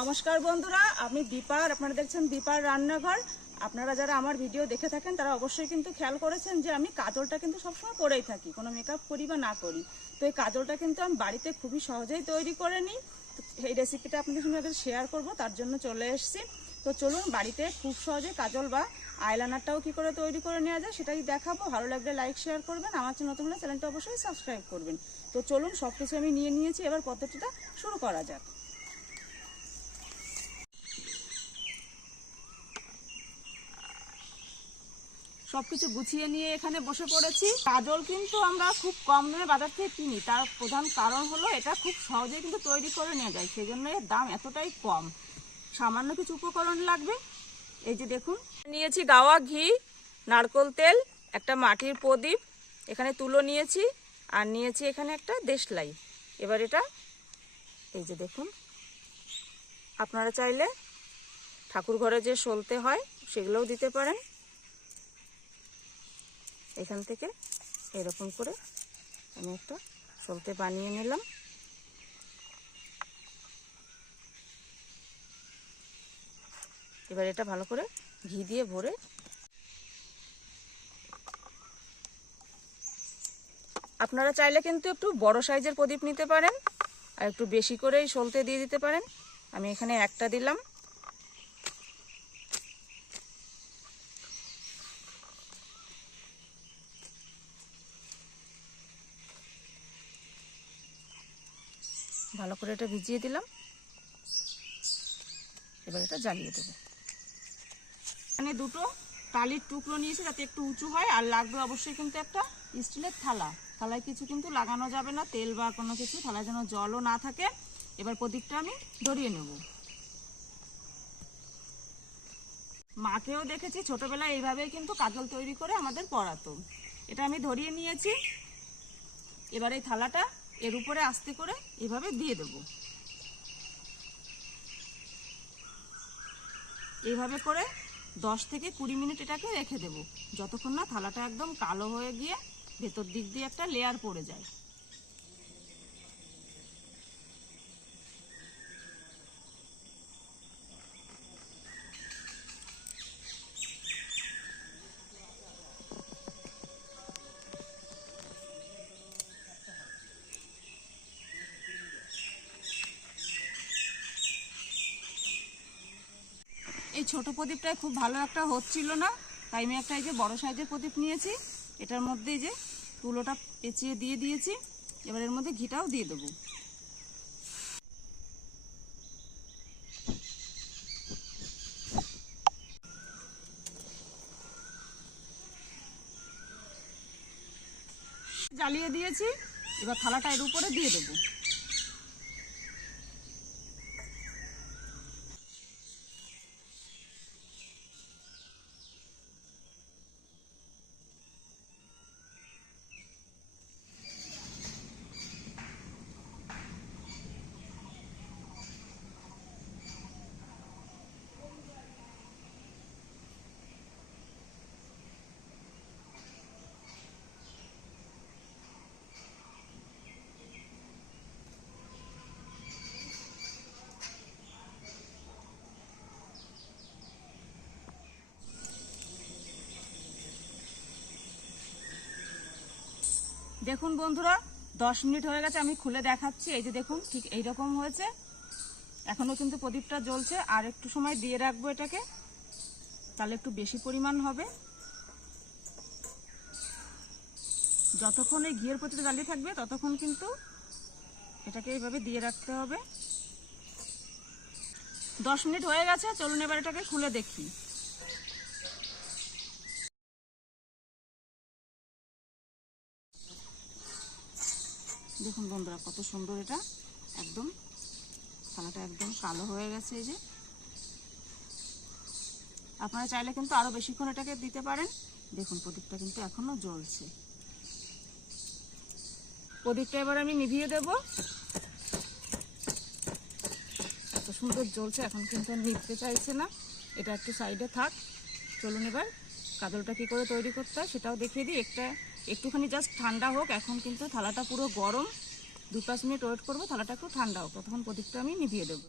নমস্কার বন্ধুরা, আমি দীপার আপনারা দেখছেন দীপার রান্নাঘর। আপনারা যারা আমার ভিডিও দেখে থাকেন, তারা অবশ্যই কিন্তু খেয়াল করেছেন যে আমি কাজলটা কিন্তু সবসময় করেই থাকি, কোনো মেকআপ করি বা না করি। তো এই কাজলটা কিন্তু আমি বাড়িতে খুবই সহজেই তৈরি করে নিই। এই রেসিপিটা আপনাদের সঙ্গে শেয়ার করব, তার জন্য চলে এসেছি। তো চলুন, বাড়িতে খুব সহজে কাজল বা আইলাইনারটাও কি করে তৈরি করে নেওয়া যায় সেটাই দেখাবো। ভালো লাগলে লাইক শেয়ার করবেন। আমার চ্যানেল নতুন চ্যানেলটা অবশ্যই সাবস্ক্রাইব করবেন। তো চলুন সব কিছু আমি নিয়ে নিয়েছি। এবার পদ্ধতিটা শুরু করা যাক। সবকিছু গুছিয়ে নিয়ে এখানে বসে পড়েছি। কাজল কিন্তু আমরা খুব কম দামে বাজার থেকে কিনি। তার প্রধান কারণ হলো এটা খুব সহজে কিন্তু তৈরি করে নেওয়া যায়। সেই জন্য এর দাম এতটাই কম। সামান্য কিছু উপকরণ লাগবে। এই যে দেখুন, নিয়েছি গাওয়া ঘি, নারকোল তেল, একটা মাটির প্রদীপ, এখানে তুলো নিয়েছি, আর নিয়েছি এখানে একটা দেশলাই। এবার এটা, এই যে দেখুন, আপনারা চাইলে ঠাকুর ঘরে যে সলতে হয় সেগুলোও দিতে পারেন। এখান থেকে এরকম করে আমি একটা সলতে বানিয়ে নিলাম। এবার এটা ভালো করে ঘি দিয়ে ভরে আপনারা চাইলে কিন্তু একটু বড় সাইজের প্রদীপ নিতে পারেন আর একটু বেশি করেই সলতে দিয়ে দিতে পারেন। আমি এখানে একটা দিলাম। ভালো করে এটা ভিজিয়ে দিলাম। এবার এটা জ্বালিয়ে দেবো। এখানে দুটো টালির টুকরো নিয়েছি যাতে একটু উঁচু হয়, আর লাগবে অবশ্যই কিন্তু একটা স্টিলের থালা। থালায় কিছু কিন্তু লাগানো যাবে না, তেল বা কোনো কিছু, থালায় যেন জলও না থাকে। এবার প্রদীপটা আমি ধরিয়ে নেব। মাকেও দেখেছি, ছোটবেলায় এইভাবেই কিন্তু কাজল তৈরি করে আমাদের পড়াতো। এটা আমি ধরিয়ে নিয়েছি। এবার এই থালাটা এর উপরে আস্তে করে এভাবে দিয়ে দেব। এভাবে করে দশ থেকে কুড়ি মিনিট এটাকে রেখে দেব। যতক্ষণ না থালাটা একদম কালো হয়ে গিয়ে ভেতর দিক দিয়ে একটা লেয়ার পড়ে যায়। ছোট প্রদীপটায় খুব ভালো একটা হচ্ছিল না। তাই আমি একটা এই যে বড় সাইজের প্রদীপ নিয়েছি। এটার মধ্যে যে তুলোটা পেঁচিয়ে দিয়ে দিয়েছি। এবার এর মধ্যে ঘিটাও দিয়ে দেবো। জ্বালিয়ে দিয়েছি। এবার থালাটা এর উপরে দিয়ে দেবো। দেখুন বন্ধুরা, দশ মিনিট হয়ে গেছে, আমি খুলে দেখাচ্ছি। এই যে দেখুন, ঠিক এইরকম হয়েছে। এখনও কিন্তু প্রদীপটা জ্বলছে। আর একটু সময় দিয়ে রাখব এটাকে। তাহলে একটু বেশি পরিমাণ হবে। যতক্ষণ এই ঘিয়ের প্রতিটা জ্বালিয়ে থাকবে, ততক্ষণ কিন্তু এটাকে এইভাবে দিয়ে রাখতে হবে। দশ মিনিট হয়ে গেছে, চলুন এবার এটাকে খুলে দেখি। দেখুন বন্ধুরা, কত সুন্দর এটা। একদম থালাটা একদম কালো হয়ে গেছে এই যে। আপনারা চাইলে কিন্তু আরও বেশিক্ষণ এটাকে দিতে পারেন। দেখুন, প্রদীপটা কিন্তু এখনও জ্বলছে। প্রদীপটা এবার আমি নিভিয়ে দেব। এত সুন্দর জ্বলছে, এখন কিন্তু নিভতে চাইছে না। এটা একটু সাইডে থাক। চলুন এবার, কাজলটা কি করে তৈরি করতে হয় সেটাও দেখিয়ে দিই। একটা একটুখানি জাস্ট ঠান্ডা হোক, এখন কিন্তু থালাটা পুরো গরম। দু পাঁচ মিনিট ওয়েট করব, থালাটা একটু ঠান্ডা হোক তখন প্রদীপটা আমি নিভিয়ে দেবো।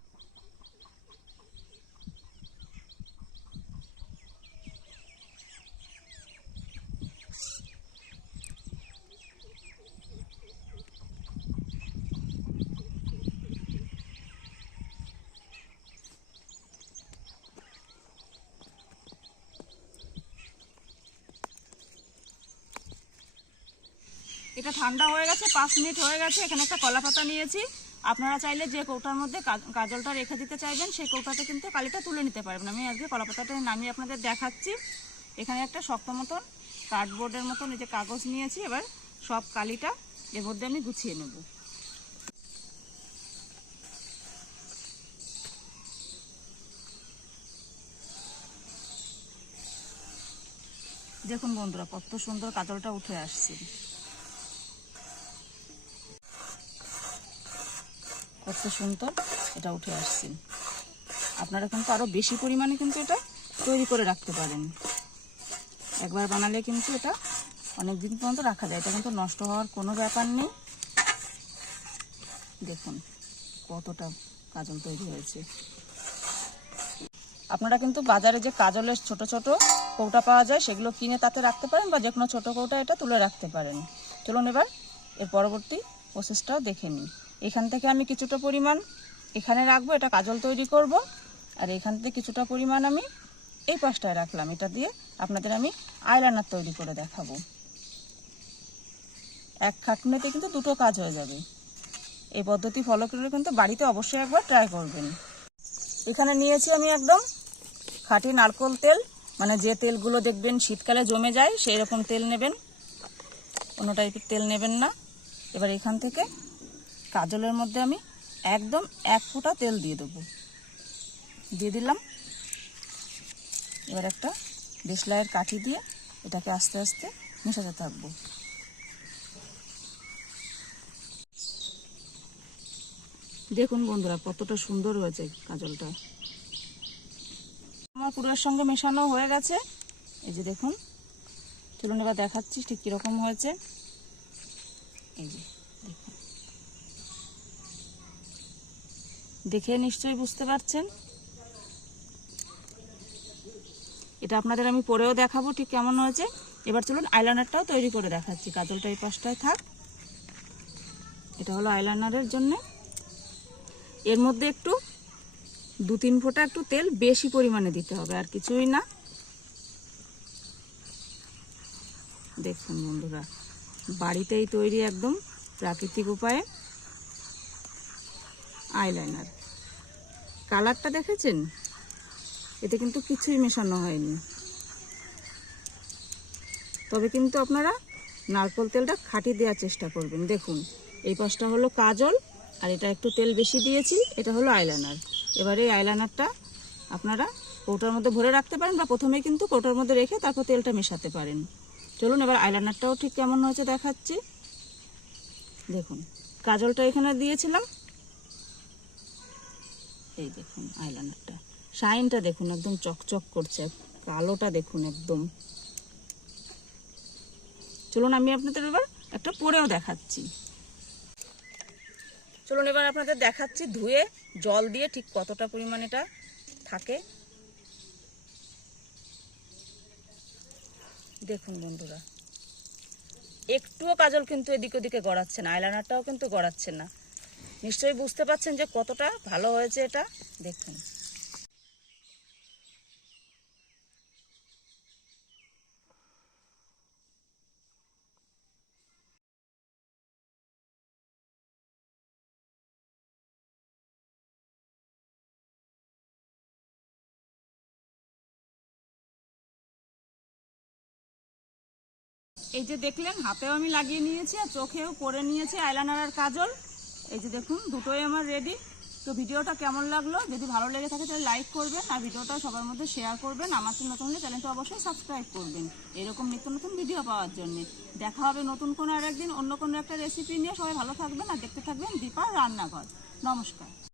এটা ঠান্ডা হয়ে গেছে, পাঁচ মিনিট হয়ে গেছে, এখানে একটা কলা পাতা নিয়েছি। আপনারা চাইলে যে কৌটার মধ্যে কাজলটা রেখে দিতে চাইবেন, সেই কৌটাতে কিন্তু কালিটা তুলে নিতে পারবেন। আমি আজকে কলা পাতাটা নামিয়ে আপনাদের দেখাচ্ছি। এখানে একটা শক্ত মতন কার্ডবোর্ডের মতন এই যে কাগজ নিয়েছি, এবার সব কালিটা এর মধ্যে আমি গুছিয়ে নেব। দেখুন বন্ধুরা, কত সুন্দর কাজলটা উঠে আসছে। কত সুন্দর এটা উঠে আসছে। আপনারা কিন্তু আরও বেশি পরিমাণে কিন্তু এটা তৈরি করে রাখতে পারেন। একবার বানালে কিন্তু এটা অনেক দিন পর্যন্ত রাখা যায়। এটা কিন্তু নষ্ট হওয়ার কোনো ব্যাপার নেই। দেখুন কতটা কাজল তৈরি হয়েছে। আপনারা কিন্তু বাজারে যে কাজলের ছোট ছোট কৌটা পাওয়া যায়, সেগুলো কিনে তাতে রাখতে পারেন বা যে কোনো ছোটো কৌটা এটা তুলে রাখতে পারেন। চলুন এবার এর পরবর্তী প্রসেসটা দেখে নিই। এখান থেকে আমি কিছুটা পরিমাণ এখানে রাখব, এটা কাজল তৈরি করব, আর এখান থেকে কিছুটা পরিমাণ আমি এই পাশটায় রাখলাম, এটা দিয়ে আপনাদের আমি আইলাইনার তৈরি করে দেখাবো। এক খাটুনেতে কিন্তু দুটো কাজ হয়ে যাবে। এই পদ্ধতি ফলো করলে কিন্তু বাড়িতে অবশ্যই একবার ট্রাই করবেন। এখানে নিয়েছি আমি একদম খাঁটি নারকোল তেল মানে যে তেলগুলো দেখবেন শীতকালে জমে যায় সেই রকম তেল নেবেন। অন্য টাইপের তেল নেবেন না। এবার এখান থেকে কাজলের মধ্যে আমি একদম এক ফোঁটা তেল দিয়ে দেবো। দিয়ে দিলাম। এবার একটা দেশলাইয়ের কাঠি দিয়ে এটাকে আস্তে আস্তে মেশাতে থাকব। দেখুন বন্ধুরা কতটা সুন্দর হয়েছে কাজলটা। আমার পুরের সঙ্গে মেশানো হয়ে গেছে। এই যে দেখুন চলুন এবার দেখাচ্ছি ঠিক কীরকম হয়েছে। এই যে দেখুন। দেখে নিশ্চয়ই বুঝতে পারছেন। এটা আপনাদের আমি পরেও দেখাবো ঠিক কেমন হয়েছে। এবার চলুন আইলাইনারটাও তৈরি করে দেখাচ্ছি। কাজলটা এই পাশটায় থাক। এটা হলো আইলাইনারের জন্য। এর মধ্যে একটু দু তিন ফোঁটা একটু তেল বেশি পরিমাণে দিতে হবে, আর কিছুই না। দেখুন বন্ধুরা, বাড়িতেই তৈরি একদম প্রাকৃতিক উপায়ে। আইলাইনার কালারটা দেখেছেন? এতে কিন্তু কিছুই মেশানো হয়নি। তবে কিন্তু আপনারা নারকোল তেলটা খাঁটি দেওয়ার চেষ্টা করবেন। দেখুন, এই পাশটা হলো কাজল, আর এটা একটু তেল বেশি দিয়েছি, এটা হলো আইলাইনার এবারে এই আইলাইনারটা আপনারা কৌটার মধ্যে ভরে রাখতে পারেন বা প্রথমেই কিন্তু কৌটার মধ্যে রেখে তারপর তেলটা মেশাতে পারেন। চলুন এবার আইলাইনারটাও ঠিক কেমন হয়েছে দেখাচ্ছি। দেখুন, কাজলটা এখানে দিয়েছিলাম। এই দেখুন আইলাইনারটা শাইনটা দেখুন, একদম চকচক করছে, কালোটা দেখুন একদম। চলুন আমি আপনাদের এবার একটা পরেও দেখাচ্ছি। চলুন এবার আপনাদের দেখাচ্ছি, ধুয়ে জল দিয়ে ঠিক কতটা পরিমাণ এটা থাকে। দেখুন বন্ধুরা, একটুও কাজল কিন্তু এদিক ওদিকে গড়াচ্ছে না আইলাইনারটাও কিন্তু গড়াচ্ছে না। নিশ্চয়ই বুঝতে পারছেন যে কতটা ভালো হয়েছে এটা? দেখুন। এই যে দেখলেন, হাতেও আমি লাগিয়ে নিয়েছি আর চোখেও করে নিয়েছি আইলানার কাজল। এই যে দেখুন, দুটোই আমার রেডি তো ভিডিওটা কেমন লাগল? যদি ভালো লেগে থাকে, তাহলে লাইক করবেন আর ভিডিওটা সবার মধ্যে শেয়ার করবেন। আমার তো নতুন হলে চ্যানেলটা অবশ্যই সাবস্ক্রাইব করবেন। এরকম নিত্য নতুন ভিডিও পাওয়ার জন্য। দেখা হবে নতুন কোনো আর একদিন অন্য কোনো একটা রেসিপি নিয়ে। সবাই ভালো থাকবেন আর দেখতে থাকবেন দীপা রান্নাঘর। নমস্কার।